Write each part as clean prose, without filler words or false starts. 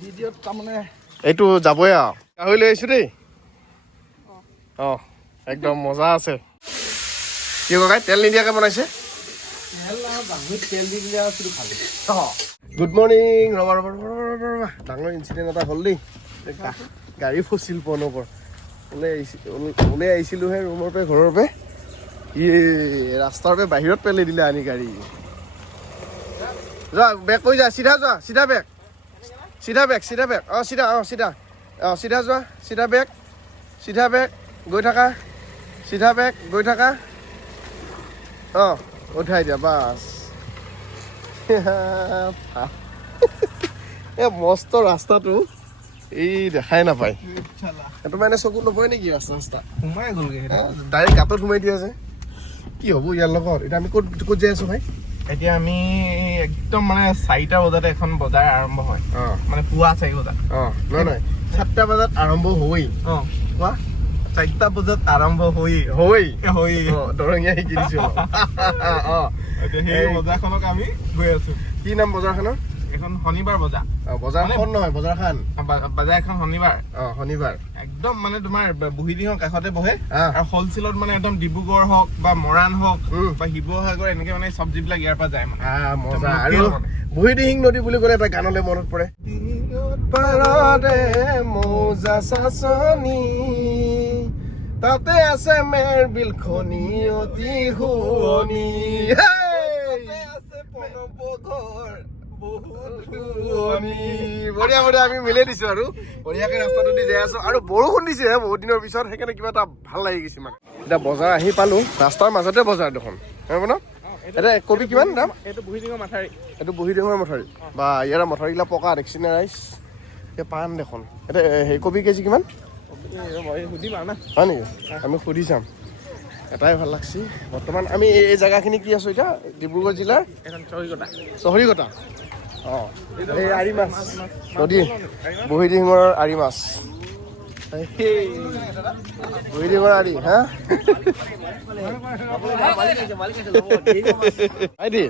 ভিডিঅ'ত তাৰমানে এইটো যাবই আৰু গাহৰি লৈ আহিছোঁ দেই অঁ একদম মজা আছে কি ককাই তেল নিদিয়াকৈ বনাইছে তেল দি দিলে আৰু খালি গুড মৰ্ণিং ৰবা ৰবা ৰবা ৰবা ৰবা ডাঙৰ ইনচিডেণ্ট এটা হ'ল দেই গাড়ী ফচিল পনৰ পৰা ওলাই আহিছিলোঁহে ৰুমৰ পৰা ঘৰৰ পৰা ই ৰাস্তাৰ পৰা বাহিৰত পেলাই দিলে আনি গাড়ী যোৱা বেগ কৰি যা চিধা যোৱা চিধা বেগ অঁ চিধা যোৱা চিধা বেগ গৈ থাকা চিধা বেগ গৈ থাকা অঁ উঠাই দিয়া বাছ এই মস্ত ৰাস্তাটো এই দেখাই নাপায় সেইটো মানে চকু নপৰে নেকি ৰাস্তা সোমাই গ'লগৈ ডাইৰেক্ট গাঁতত সোমাই দিয়া আছে কি হ'ব ইয়াৰ লগত এতিয়া আমি ক'ত যাই আছো ভাই এতিয়া আমি একদম মানে 4টা বজাতে এখন বজাৰ আৰম্ভ হয় মানে পুৱা 4 বজাত নহয় 7টা বজাত আৰম্ভ হয়েই কোৱা 4টা বজাত আৰম্ভ হয়েই দৰঙীয়া শিকি দিছো সেই বজাৰখনক আমি গৈ আছো কি নাম বজাৰখনৰ এখন শনিবাৰ বজাৰখন নহয় বজাৰখন বজাৰ এখন শনিবাৰ একদম মানে তোমাৰ বুঢ়ীদিঙৰ কাষতে বহে আৰু হলচেলত মানে একদম ডিব্ৰুগড় হওক বা মৰাণ হওক বা শিৱসাগৰ এনেকে মানে চব্জিবিলাক ইয়াৰ পৰা যায় মানে মজা আৰু বুঢ়ীদিহিং নদী বুলি ক'লে এটা গানলৈ মনত পৰে পাৰতে মৌজা চাচনি তাতে আছে মেৰ বিল খনি অতি শুৱনি বঢ়িয়া আমি মিলাই দিছো আৰু বঢ়িয়াকে ৰাস্তাটো দি যাই আছো আৰু বৰষুণ দিছে বহুত দিনৰ পিছত সেইকাৰণে কিবা এটা ভাল লাগি গৈছে মানে এতিয়া বজাৰ আহি পালো ৰাস্তাৰ মাজতে বজাৰ দেখোন এতিয়া কবি কিমান দাম এইটো বুঢ়ীদিঙৰ মথাউৰি বা ইয়াৰ মথাউৰিগিলা পকা দেখছি নে ৰাইজ এতিয়া পাণ দেখোন এতিয়া সেই কবি কেজি কিমান হয় নেকি আমি সুধি চাম এটাই ভাল লাগছি বৰ্তমান আমি এই জেগাখিনি কি আছো এতিয়া ডিব্ৰুগড় জিলাৰ চহৰীকটা এই আৰি মাছ নদী বুঢ়ীদিহিঙৰ আৰি মাছ বুঢ়ীদিহিঙৰ আৰি হা আইদি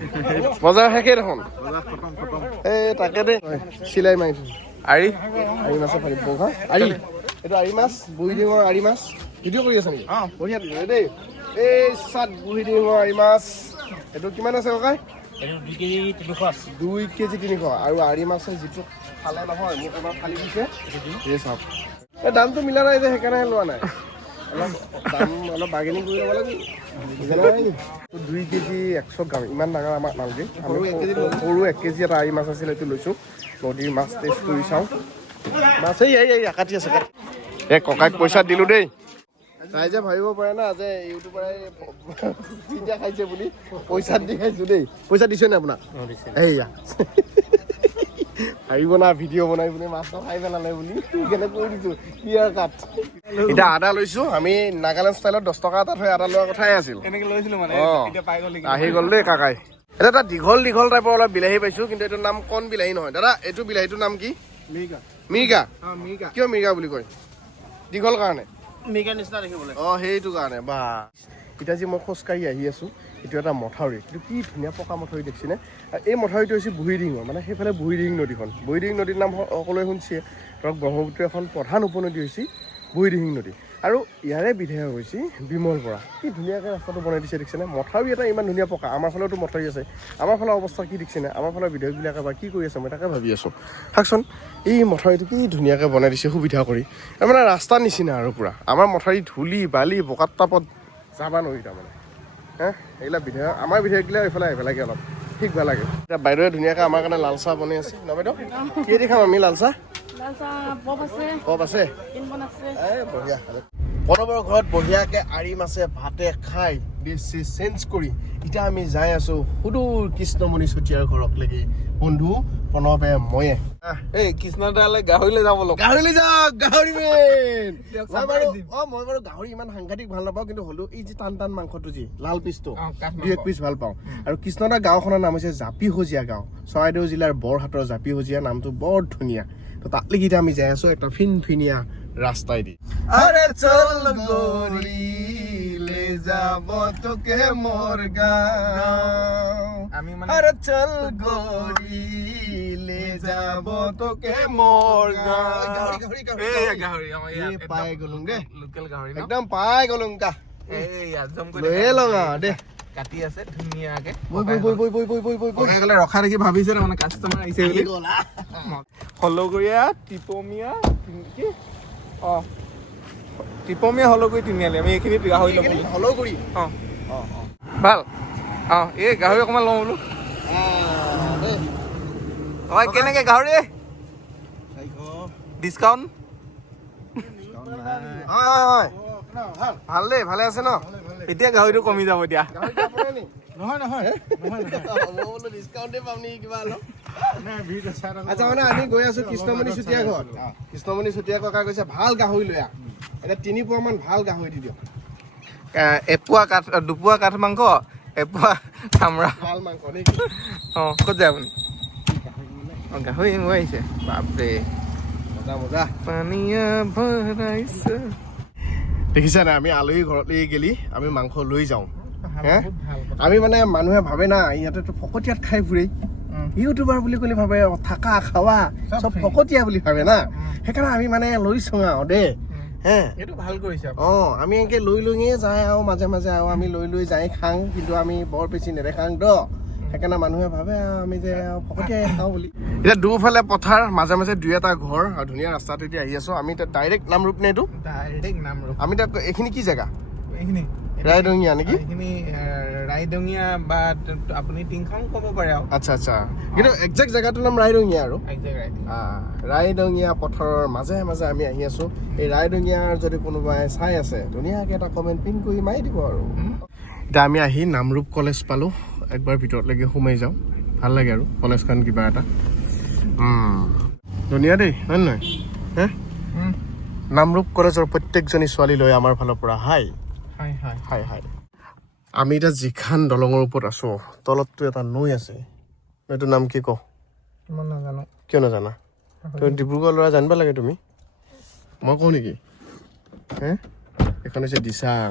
বজাৰ শেষেই দেখোন এই তাকে দেই চিলাই মাৰিছো আৰি মাছে ফালি হা আৰি এইটো আৰি মাছ বুঢ়ীদিহিঙৰ আৰি মাছ ভিডিঅ' কৰি আছে নেকি বঢ়িয়া দেই এই বুঢ়ীদিহিঙৰ আৰি মাছ এইটো কিমান আছে ককাই 2 কেজি 300 আৰু আৰি মাছৰ যিটো খালে নহয় মোক এবাৰ ফালি দিছে এই চাওক এই দামটো মিলা নাই যে সেইকাৰণে লোৱা নাই অলপ বাৰ্গেনিং কৰি ল'ব লাগিব 2 কেজি 100 গ্ৰাম ইমান ডাঙৰ আমাক নালাগে সৰু 1 কেজি এটা আৰি মাছ আছিলে এইটো লৈছোঁ নদীৰ মাছ টেষ্ট কৰি চাওঁ মাছ এই কাটি আছে এই ককাইক পইচা দিলোঁ দেই তাই যে ভাবিব পাৰে না যে ইউটিউবাৰে পিজ্জা খাইছে বুলি পইচা দি খাইছোঁ দেই পইচা দিছে নে আপোনাক এইয়া ভাবিব না ভিডিঅ' বনাই বুলি মাছ খাই পেলালে বুলি সেইকাৰণে কৈ দিছোঁ ক্লিয়াৰ কাট এতিয়া আদা লৈছোঁ আমি নাগালেণ্ড ষ্টাইলত 10 টকা এটা থৈ আদা লোৱাৰ কথাই আছিল আহি গ'ল দেই কাকাই এটা এটা দীঘল টাইপৰ অলপ বিলাহী পাইছোঁ কিন্তু এইটোৰ নাম কণ বিলাহী নহয় দাদা এইটো বিলাহীটোৰ নাম কি মিৰ্গা কিয় মিৰ্গা বুলি কয় দীঘল কাৰণে সেইটো কাৰণে বা এতিয়া যে মই খোজকাঢ়ি আহি আছোঁ এইটো এটা মথাউৰি কিন্তু কি ধুনীয়া পকা মথাউৰি দেখিছেনে এই মথাউৰিটো হৈছে বুঢ়ীদিহিঙৰ মানে সেইফালে বুঢ়ীদিহিং নদীখন বুঢ়ীদিহিং নদীৰ নাম সকলোৱে শুনিছে ধৰক ব্ৰহ্মপুত্ৰ এখন প্ৰধান উপনদী হৈছে বুঢ়ীদিহিং নদী আৰু ইয়াৰে বিধায়ক হৈছে বিমল বৰা কি ধুনীয়াকৈ ৰাস্তাটো বনাই দিছে দেখিছেনে মথাউৰি এটা ইমান ধুনীয়া পকা আমাৰ ফালেতো মথাউৰি আছে আমাৰ ফালৰ অৱস্থা কি দেখিছেনে আমাৰ ফালৰ বিধায়কবিলাকে বা কি কৰি আছে মই তাকে ভাবি আছোঁ চাওকচোন এই মথাউৰিটো কি ধুনীয়াকৈ বনাই দিছে সুবিধা কৰি মানে ৰাস্তাৰ নিচিনা আৰু পূৰা আমাৰ মথাউৰি ধূলি বালি বোকাত তাপত যাবা নোৱাৰি তাৰমানে এইবিলাক বিধায়ক আমাৰ বিধায়কবিলাক এইফালে আহিব লাগে অলপ ঠিক ভাল লাগে এতিয়া বাইদেৱে ধুনীয়াকৈ আমাৰ কাৰণে লাল চাহ বনাই আছে ন বাইদেউ কিহেদি খাম আমি লাল চাহ পপ আছে বঢ়িয়া প্ৰণৱৰ ঘৰত বঢ়িয়াকৈ আৰি মাছে ভাতে খাই বেছি চেঞ্জ কৰি এতিয়া আমি যাই আছোঁ সুদূৰ কৃষ্ণমণি চুতীয়াৰ ঘৰকলৈকে বন্ধু প্ৰণৱে ময়ে এই কৃষ্ণদালে গাহৰিলৈ যাব গাহৰিলৈ যাওক গাহৰি মেন মই বাৰু গাহৰি ইমান সাংঘাতিক ভাল নাপাওঁ কিন্তু হ'লেও এই যে টান মাংসটো যি লাল পিচটো 2 পিচ ভাল পাওঁ আৰু কৃষ্ণদা গাঁওখনৰ নাম হৈছে জাপিসজীয়া গাঁও চৰাইদেউ জিলাৰ বৰহাটৰ জাপিসজীয়া নামটো বৰ ধুনীয়া তো তাতলৈকে এতিয়া আমি যাই আছোঁ এটা ফিনফিনীয়া ৰাস্তাই দি আৰে চল গৰি লে যাব তোকে মোৰ গাঁও আৰে চল গৰি দিলে যাব তোকে মোৰ গাহৰি পাই গলো দে লোকেল গাহৰি একদম পাই গলো কা লৈয়ে লওঁ আৰু দে কাটি আছে ধুনীয়াকে গ'লে ৰখা দেখি ভাবিছে মানে কাষ্টমাৰ আহিছে বুলি হলগুৰীয়া টিপমীয়া কি টিপমীয়া হলগুৰি তিনিআলি আমি এইখিনিত গাহৰি ল'ম হলগুৰি ভাল এই গাহৰি অকণমান লওঁ বোলো হয় কেনেকে গাহৰি ডিছকাউণ্ট হয় ভাল দেই ভালে আছে ন এতিয়া গাহৰিটো কমি যাব এতিয়া আচ্ছা মানে আমি গৈ আছো কৃষ্ণমণি চুতীয়া ঘৰত কৃষ্ণমণি চুতীয়া ককা কৈছে ভাল গাহৰি লৈ আহ এতিয়া 3 পোৱা মান ভাল গাহৰি দি দিয়ক দুপোৱা কাঠ মাংস এপোৱা চামৰা ভাল মাংস দেই ক'ত যায় আপুনি গাহৰি লৈ আহিছে বাপৰে মজা মজা পানীয়া ভৰাইছে দেখিছা নাই আমি আলহী ঘৰলৈ গেলি আমি মাংস লৈ যাওঁ আমি মানে মানুহে ভাবে না ইয়াতেতো ফকতীয়াত খাই ফুৰে ইউটিউবাৰ বুলি ক'লে ভাবে থাকা খাৱা চব ফকতীয়া বুলি ভাবে না সেইকাৰণে আমি মানে লৈ চোঁ আৰু দেই এইটো ভাল কৰিছে আমি এনেকে লৈ লৈয়ে যায় আৰু মাজে মাজে আৰু আমি লৈ যাই খাওঁ কিন্তু আমি বৰ বেছি নেদেখাং তো সেইকাৰণে মানুহে ভাবে আমি যে ফকতীয়াই খাওঁ বুলি এতিয়া দুফালে পথাৰ মাজে মাজে 2-এটা ঘৰ আৰু ধুনীয়া ৰাস্তাটোদি আহি আছো আমি এতিয়া ডাইৰেক্ট নামৰূপ নে এইটো আমি এতিয়া এইখিনি কি জেগা এইখিনি ৰাইডঙীয়া নেকি এইখিনি ৰাইডঙীয়া বা আপুনি টিংখাং ক'ব পাৰে আৰু আচ্ছা কিন্তু একজেক্ট জেগাটোৰ নাম ৰাইডঙীয়া আৰু ৰাইডঙীয়া পথাৰৰ মাজে মাজে আমি আহি আছো এই ৰাইডঙীয়াৰ যদি কোনোবাই চাই আছে ধুনীয়াকে এটা কমেণ্ট পিন কৰি মাৰি দিব আৰু এতিয়া আমি আহি নামৰূপ কলেজ পালো একবাৰ ভিতৰলৈকে সোমাই যাওঁ ভাল লাগে আৰু কলেজখন কিবা এটা ধুনীয়া দেই হয় নহয় নামৰূপ কলেজৰ প্ৰত্যেকজনী ছোৱালীলৈ আমাৰ ফালৰ পৰা হাই আমি এতিয়া যিখন দলঙৰ ওপৰত আছো তলততো এটা নৈ আছে এইটোৰ নাম কি কওঁ নাজানো কিয় নাজানা তুমি ডিব্ৰুগড় ল'ৰা জানিব লাগে তুমি মই কওঁ নেকি এখন হৈছে দিচাং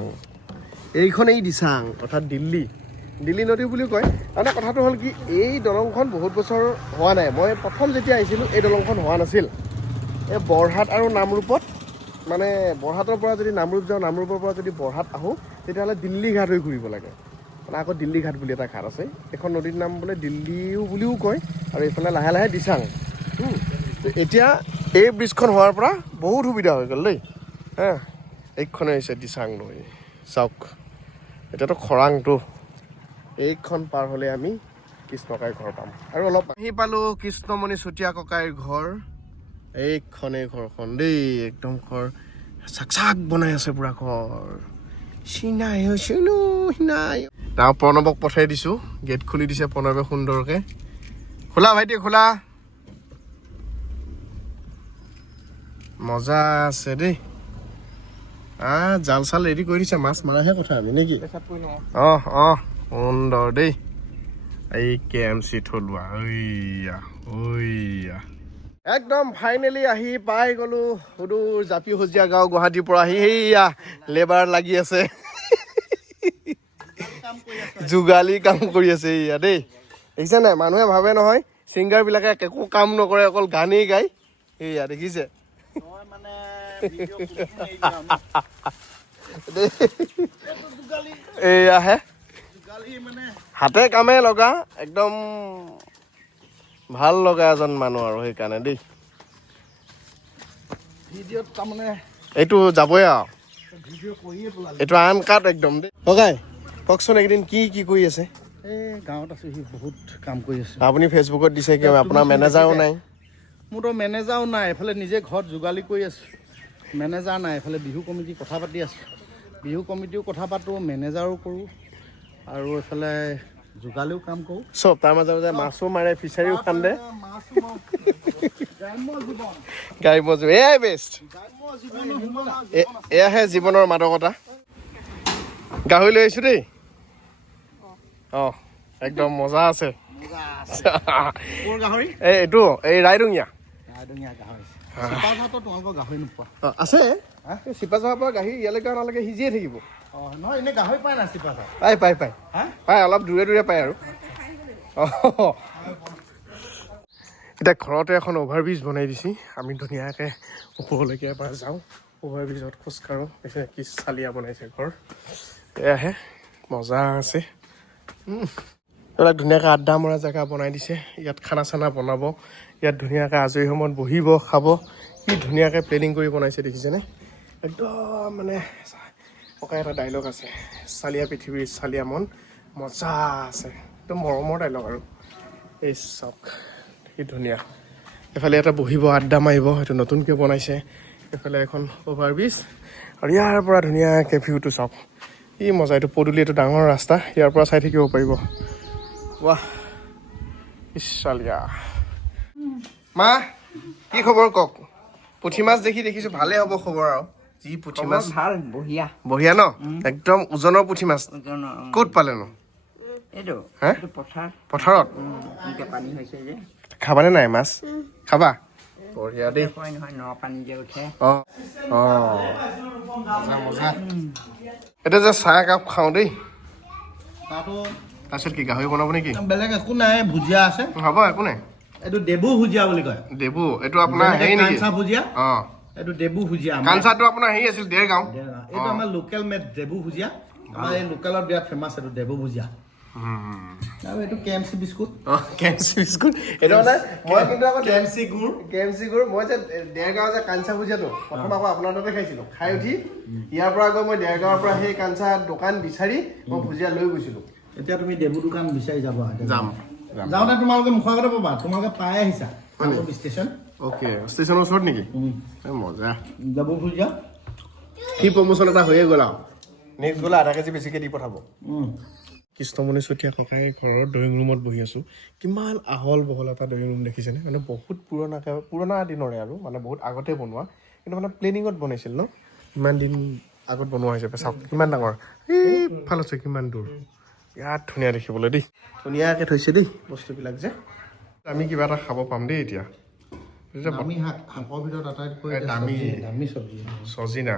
এইখনেই দিচাং অৰ্থাৎ দিল্লী নদী বুলি কয় মানে কথাটো হ'ল কি এই দলংখন বহুত বছৰ হোৱা নাই মই প্ৰথম যেতিয়া আহিছিলোঁ এই দলংখন হোৱা নাছিল এই বৰহাট আৰু নামৰূপত মানে বৰহাটৰ পৰা যদি নামৰূপ যাওঁ নামৰূপৰ পৰা যদি বৰহাট আহোঁ তেতিয়াহ'লে দিল্লী ঘাট হৈ ঘূৰিব লাগে মানে আকৌ দিল্লী ঘাট বুলি এটা ঘাট আছে এখন নদীৰ নাম বোলে দিল্লীও বুলিও কয় আৰু এইফালে লাহে লাহে দিচাং এতিয়া এই ব্ৰিজখন হোৱাৰ পৰা বহুত সুবিধা হৈ গ'ল দেই এইখনে হৈছে দিচাং নৈ চাওক এতিয়াতো খৰাংটো এইখন পাৰ হ'লে আমি কৃষ্ণকাইৰ ঘৰ পাম আৰু অলপ আহি পালোঁ কৃষ্ণমণি চুতীয়া ককাইৰ ঘৰ এইখনেই ঘৰখন দেই একদম ঘৰ চাক বনাই আছে পুৰা ঘৰ চিনাই তাৰ প্ৰণৱক পঠাই দিছোঁ গেট খুলি দিছে প্ৰণৱে সুন্দৰকে খোলা ভাইটি খোলা মজা আছে দেই জাল চাল ৰেডি কৰি দিছে মাছ মাৰাহে কথা আমি নেকি সুন্দৰ দেই এই KMC থলুৱা একদম ফাইনেলি আহি পাই গলো সুদূৰ জাপি সজীয়া গাঁও গুৱাহাটীৰ পৰা আহি সেইয়া লেবাৰ লাগি আছে যোগালী কাম কৰি আছে এয়া দেই দেখিছে নাই মানুহে ভাবে নহয় ছিংগাৰ বিলাকে একো কাম নকৰে অকল গানেই গায় সেয়া দেখিছে এয়াহে হাতে কামে লগা একদম ভাল লগা এজন মানুহ আৰু সেইকাৰণে দেই ভিডিঅ'ত তাৰমানে এইটো যাবই আৰু এইটো আন কাট একদম দেই ককাই কওকচোন এইকেইদিন কি কৰি আছে গাঁৱত আছো সি বহুত কাম কৰি আছে আপুনি ফেচবুকত দিছে কি আপোনাৰ মেনেজাৰো নাই মোৰতো মেনেজাৰো নাই এফালে নিজে ঘৰত যোগালী কৰি আছো মেনেজাৰ নাই এফালে বিহু কমিটি কথা পাতি আছো বিহু কমিটিও কথা পাতোঁ মেনেজাৰো কৰোঁ আৰু এইফালে যোগালীও কাম কৰোঁ চব তাৰ মাজে মাজে মাছো মাৰে ফিচাৰীও খান্দে গ্ৰাম্য জীৱন এয়াই বেষ্ট এয়াহে জীৱনৰ মাদকতা গাহৰি লৈ আহিছোঁ দেই একদম মজা আছে এইটো এই ৰাইডঙীয়া আছে চিপাঝাৰৰ পৰা গাহৰি ইয়ালৈকে অনালৈকে সিজিয়ে থাকিব পাই অলপ দূৰে দূৰে পায় আৰু এতিয়া ঘৰতে এখন অভাৰব্ৰিজ বনাই দিছে আমি ধুনীয়াকৈ ওপৰলৈকে এবাৰ যাওঁ অভাৰব্ৰিজত খোজকাঢ়োঁ এতিয়া কি চালিয়া বনাইছে ঘৰ এয়াহে মজা আছে এইবিলাক ধুনীয়াকৈ আড্ডা মৰা জেগা বনাই দিছে ইয়াত খানা চানা বনাব ইয়াত ধুনীয়াকৈ আজৰি সময়ত বহিব খাব কি ধুনীয়াকৈ প্লেনিং কৰি বনাইছে দেখিছেনে একদম মানে ককাই এটা ডাইলগ আছে চালিয়া পৃথিৱীৰ চালিয়া মন মজা আছে একদম মৰমৰ ডাইলগ আৰু এই চাওক কি ধুনীয়া এফালে এটা বহিব আড্ডা মাৰিব সেইটো নতুনকৈ বনাইছে এফালে এখন অভাৰব্ৰিজ আৰু ইয়াৰ পৰা ধুনীয়াকৈ ভিউটো চাওক ই মজা এইটো পদূলি এইটো ডাঙৰ ৰাস্তা ইয়াৰ পৰা চাই থাকিব পাৰিব ৱাহ ইছালিয়া মা কি খবৰ কওক পুঠি মাছ দেখিছোঁ ভালেই হ'ব খবৰ আৰু যি পুঠি মাছ ভাল বঢ়িয়া বঢ়িয়া ন একদম ওজনৰ পুঠি মাছ ক'ত পালেনো এইটো হে পথাৰত পানী হৈছে যে খাবানে নাই মাছ খাবা বঢ়িয়া দেই কয় নহয় ন পানী যে উঠে অঁ অঁ মজা মজা এতিয়া যে চাহ একাপ খাওঁ দেই তাতো তাৰপিছত কি গাহৰি বনাব নেকি বেলেগ একো নাই ভুজিয়া আছে হ'ব একো নাই এইটো দেবু ভুজিয়া বুলি কয় দেবু এইটো আপোনাৰ হেৰি নেকি কাঞ্চা ভুজিয়া অঁ এইটো দেবু ভুজিয়া কাঞ্চাটো আপোনাৰ হেৰি আছিল দেৰগাঁও এইটো আমাৰ লোকেল মেড দেবু ভুজিয়া আমাৰ এই লোকেলত বিৰাট ফেমাছ এইটো দেবু ভুজিয়া আৰু এইটো KMC বিস্কুট কেএমচি বিস্কুট এইটো মানে মই কিন্তু আকৌ KMC গুড় কেএমচি গুড় মই যে দেৰগাঁও যে কাঞ্চা ভুজিয়াটো প্ৰথম আকৌ আপোনাৰ তাতে খাইছিলোঁ খাই উঠি ইয়াৰ পৰা আকৌ মই দেৰগাঁৱৰ পৰা সেই কাঞ্চা দোকান বিচাৰি মই ভুজিয়া লৈ গৈছিলোঁ এতিয়া তুমি দেবু দোকান বিচাৰি যাবা যাম যাওঁতে তোমালোকে মুখৰ আগতে পাবা তোমালোকে পাই আহিছা ষ্টেচন অ'কে ষ্টেচনৰ ওচৰত নেকি মজা দেবু ভুজিয়া সি প্ৰমোশ্যন এটা হৈয়ে গ'ল আৰু নেক্সট গ'লে আধা কেজি বেছিকৈ দি পঠাব কৃষ্ণমণি চুতীয়া ককাই ঘৰৰ ড্ৰয়িং ৰুমত বহি আছোঁ কিমান আহল বহল এটা ড্ৰয়িং ৰুম দেখিছেনে মানে বহুত পুৰণা দিনৰে আৰু মানে বহুত আগতে বনোৱা কিন্তু মানে প্লেনিঙত বনাইছিল ন ইমান দিন আগত বনোৱা হৈছে চাওক কিমান ডাঙৰ এইফাল আছে কিমান দূৰ ইয়াত ধুনীয়া দেখিবলৈ দেই ধুনীয়াকৈ থৈছে দেই বস্তুবিলাক যে আমি কিবা এটা খাব পাম দেই এতিয়া দামী শাকৰ ভিতৰত আটাইতকৈ দামী চব্জি চজিনা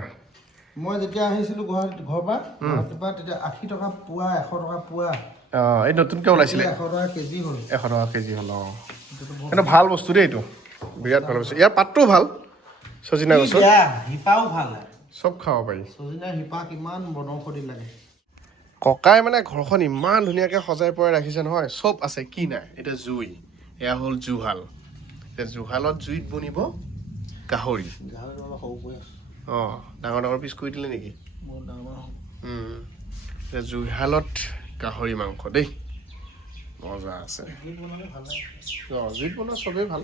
মই যেতিয়া আহিছিলোঁ ঘৰৰ পৰা তেতিয়া 80 টকা পোৱা 100 টকা পোৱা অঁ এই নতুনকৈ ওলাইছিলে 100 টকা কেজি হ'ল 100 টকা কেজি হ'ল অঁ এইটো ভাল বস্তু দেই এইটো বিৰাট ভাল বস্তু ইয়াৰ পাতটোও ভাল চজিনা গছৰ শিপাও ভাল চব খাব পাৰি চজিনাৰ শিপা কিমান বনৌষধি লাগে ককাই মানে ঘৰখন ইমান ধুনীয়াকৈ সজাই পৰাই ৰাখিছে নহয় চব আছে কি নাই এতিয়া জুই এয়া হ'ল জুহাল এতিয়া জুহালত জুইত বনিব গাহৰি অলপ সৰু হৈ আছে অঁ ডাঙৰ ডাঙৰ পিচ কৰি দিলে নেকি বহুত ডাঙৰ এতিয়া জুহালত গাহৰি মাংস দেই মজা আছে অঁ জুইত বনোৱা চবেই ভাল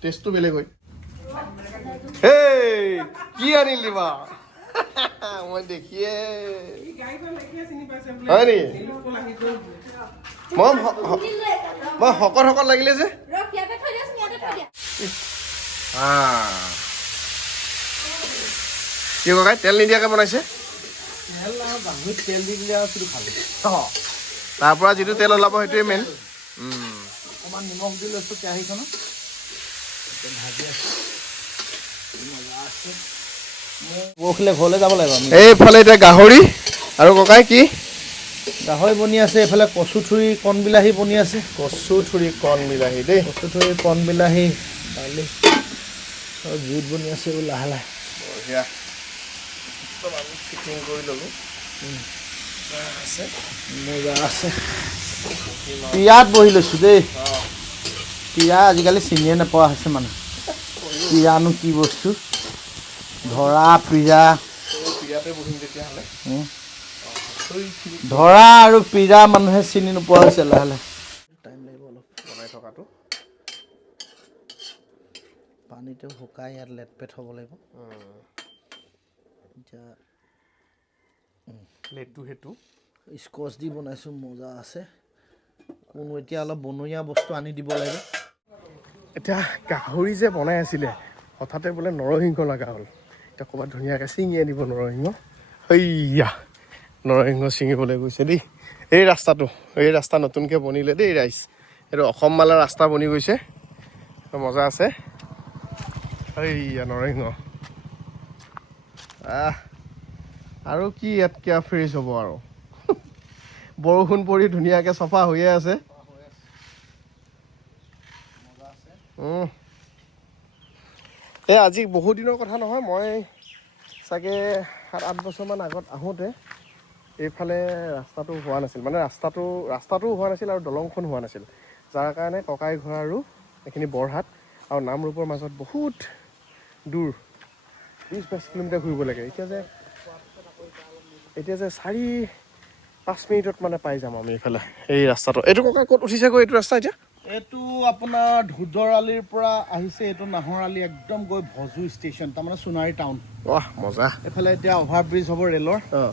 টেষ্টটো বেলেগ হয় হেই কি আনিলি বা মই দেখিয়ে হয় নেকি মই শকত লাগিলে যে কি ককাই তেল নিদিয়াকৈ বনাইছে তেল দি দিলে আৰু সেইটো খালোঁ তাৰ পৰা যিটো তেল ওলাব সেইটোৱে মেইন অকণমান নিমখ দি লৈছোঁ কেৰাহীখনত ভাজি আছোঁ পৰহিলে ঘৰলৈ যাব লাগিব আমি এইফালে এতিয়া গাহৰি আৰু ককাই কি গাহৰি বনি আছে এইফালে কচুথুৰি কণ বিলাহী বনি আছে কচুথুৰি কণ বিলাহী দেই কচুথুৰি কণ বিলাহী দালি আৰু জুইত বনি আছে লাহে লাহে বঢ়িয়া আমি ফিটিং কৰি ল'লোঁ মজা আছে পিয়াত বহি লৈছোঁ দেই পিয়া আজিকালি চিনিয়ে নোপোৱা হৈছে মানে পিয়ানো কি বস্তু ধৰা পিৰা ধৰা আৰু পিৰা মানুহে চিনি নোপোৱা হৈছে লাহে লাহে টাইম লাগিব অলপ বনাই থকাটো পানীটো শুকাই ইয়াত লেটপেট হ'ব লাগিব এতিয়া লেটটো সেইটো স্কচ দি বনাইছোঁ মজা আছে কোনো এতিয়া অলপ বনৰীয়া বস্তু আনি দিব লাগিব এতিয়া গাহৰি যে বনাই আছিলে হঠাতে বোলে নৰসিংহ লগা হ'ল এতিয়া ক'ৰবাত ধুনীয়াকৈ ছিঙি আনিব নৰসিংহ সেইয়া নৰসিংহ ছিঙিবলৈ গৈছে দেই এই ৰাস্তা নতুনকৈ বনিলে দেই ৰাইজ এইটো অসম মালা ৰাস্তা বনি গৈছে মজা আছে এইয়া নৰসিংহ আৰু কি ইয়াতকৈ ফ্ৰেছ হ'ব আৰু বৰষুণ পৰি ধুনীয়াকৈ চফা হৈয়ে আছে এই আজি বহু দিনৰ কথা নহয়, মই চাগে 7-8 বছৰমান আগত আহোঁতে এইফালে ৰাস্তাটো হোৱা নাছিল, মানে ৰাস্তাটো হোৱা নাছিল আৰু দলংখন হোৱা নাছিল, যাৰ কাৰণে ককাই ঘৰ আৰু এইখিনি বৰহাট আৰু নামৰূপৰ মাজত বহুত দূৰ 20-22 কিলোমিটাৰ ঘূৰিব লাগে। এতিয়া যে 4-5 মিনিটত মানে পাই যাম আমি এইফালে এই ৰাস্তাটো। এইটো ককা ক'ত উঠিছেগৈ এইটো ৰাস্তা এতিয়া? এইটো আপোনাৰ ধুধৰ আলিৰ পৰা আহিছে, এইটো নাহৰ আলি একদম গৈ ভজু ষ্টেচন, তাৰমানে সোণাৰী টাউন। ৱাহ মজা। এইফালে এতিয়া অভাৰ ব্ৰিজ হ'ব ৰেলৰ, অঁ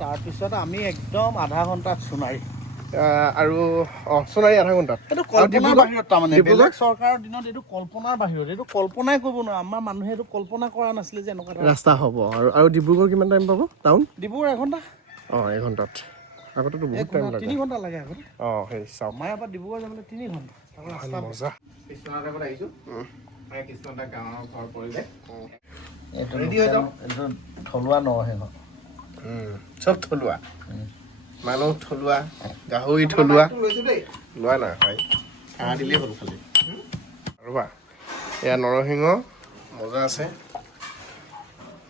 তাৰপিছত আমি একদম আধা ঘণ্টাত সোণাৰী। আৰু সোণাৰী আধা ঘণ্টাত। এইটো কল্পনাৰ বাহিৰত, তাৰমানে বেলেগ চৰকাৰৰ দিনত এইটো কল্পনাৰ বাহিৰত, এইটো কল্পনাই কৰিব নোৱাৰে। আমাৰ মানুহে এইটো কল্পনা কৰা নাছিলে যে এনেকুৱা ৰাস্তা হ'ব। আৰু ডিব্ৰুগড় কিমান টাইম পাব টাউন? ডিব্ৰুগড় এঘণ্টা। অঁ এঘণ্টাত। আগতেতো বহুত টাইম লাগে। 3 ঘণ্টা লাগে আগতে। অঁ সেই চাওক আমাৰ ইয়াৰ পৰা ডিব্ৰুগড় যাবলৈ 3 ঘণ্টা। মজা। কৃষ্ণনাথৰ আহিছোঁ, কৃষ্ণনাথ গাঁৱৰ ঘৰ পৰিলে। এইটো থলুৱা নৰসিংহ, চব থলুৱা, মানুহ থলুৱা, গাহৰি থলুৱা। লোৱা নাই ভাই, খাৰ দিলেই হ'ল খালি। ৰ'বা, এয়া নৰসিংহ মজা আছে,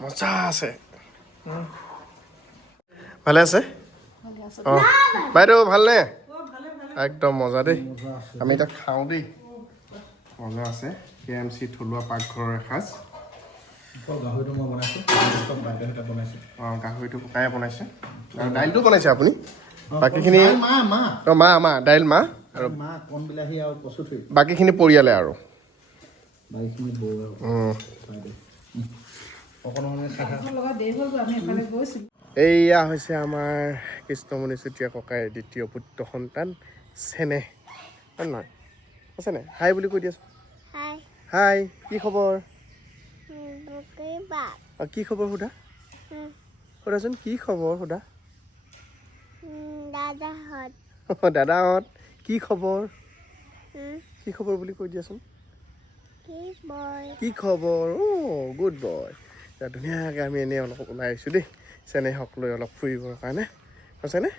মজা আছে। ভালে আছে? অঁ বাইদেউ ভালনে? একদম মজা দেই। আমি এতিয়া খাওঁ দেই, মজা আছে। KMC থলুৱা পাকঘৰৰ এসাঁজ। গাহৰিটো মই বনাইছোঁ, বাইদেউহঁতে বনাইছোঁ। অঁ গাহৰিটো ককায়ে বনাইছে আৰু দাইলটো বনাইছে আপুনি। বাকীখিনি অঁ মা দাইল মা আৰু কণ বিলাহী আৰু কচু থৈ, বাকীখিনি পৰিয়ালে আৰু বাকীখিনি বৌ এইয়া হৈছে আমাৰ কৃষ্ণমণি চুতীয়া ককাইৰ দ্বিতীয় পুত্ৰ সন্তান চেনেহ, হয় নহয়? আছেনে? হাই বুলি কৈ দিয়াচোন। হাই, কি খবৰ? কি খবৰ সোধা, সোধাচোন কি খবৰ সোধা। দাদাহঁত কি খবৰ? কি খবৰ বুলি কৈ দিয়াচোন। কি খবৰ? অ' গুড বয়। ধুনীয়াকৈ আমি এনেই অলপ ওলাই আহিছোঁ দেই, চেনেহক লৈ অলপ ফুৰিবৰ কাৰণে, হৈছেনে?